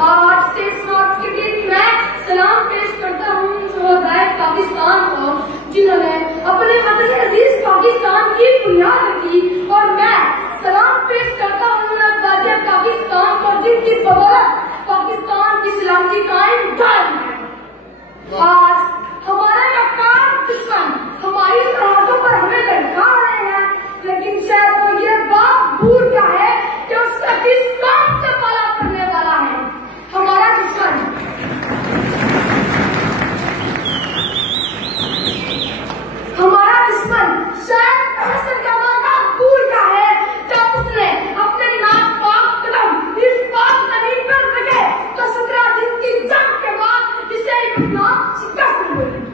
आज से smart city में सलाम पेश करता हूँ शोहदाए पाकिस्तान को, जिन्होंने अपने वतन अजीज पाकिस्तान की बुनियाद रखी। और मैं सलाम पेश करता हूँ अफवाजे पाकिस्तान को, जिनकी बदौलत पाकिस्तान की सलामती कायम दायम है। आज हमारे मक्कार दुश्मन हमारी सरहदों पर हमें लटका रहे हैं, लेकिन शायद वो ये बात भूल गया है कि उसका किस काम से पाला पड़ने वाला है। हमारा दुश्मन शायद हसन का वादा भूल गया है, जब उसने अपने नापाक कदम इस पाक जमीन पर रखे तो 17 दिन की जंग के बाद इसे अपना शिकस्त मिली।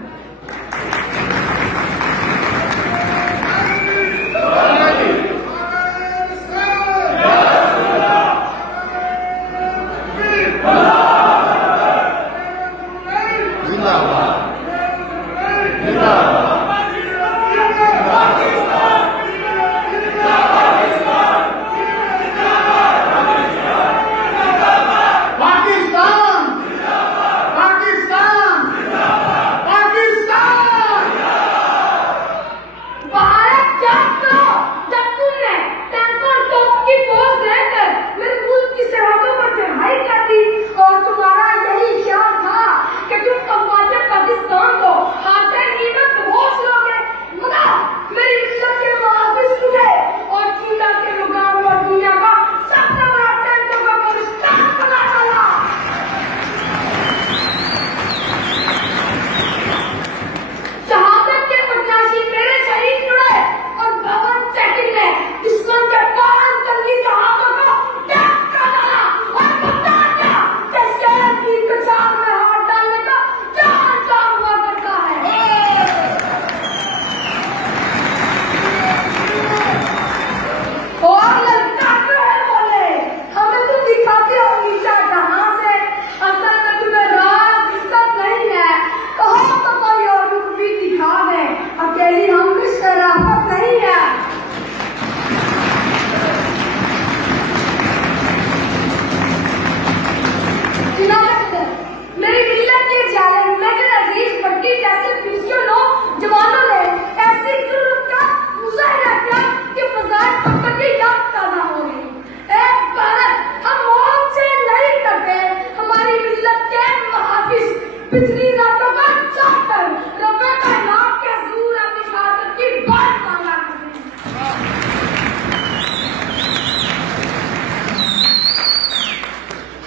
पिछली रातों का चाहकर रब्बे कायनात के हजूर अपनी शहादत की बात मांगा करते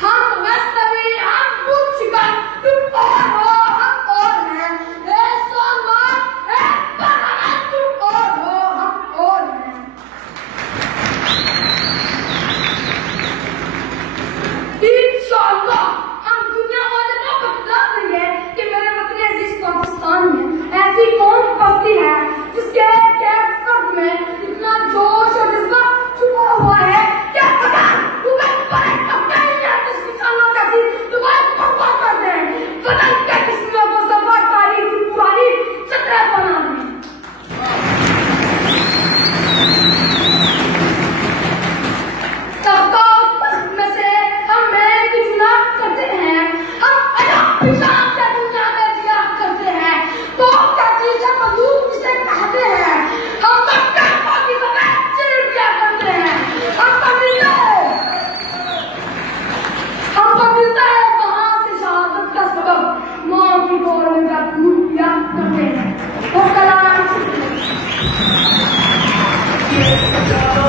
हम वास्तवी हम बुझ कर तुम और हो हम और हैं, ए सोमवार ए बगावत तुम और हो हम और हैं। इंशाअल्लाह हम दुनिया वाले को बता देंगे कि मेरे वतन अजीज पाकिस्तान में ऐसी कौन पकती है जिसके एक फर्द में इतना जोश और जज्बा छुपा हुआ है। क्या पता तुम्हें बड़े पक्के किसानों का सी तुम्हारे पक्का कर दे, वतन के किस्मों को सफर तारीख की पुरानी चक्र बना दे। Yeah.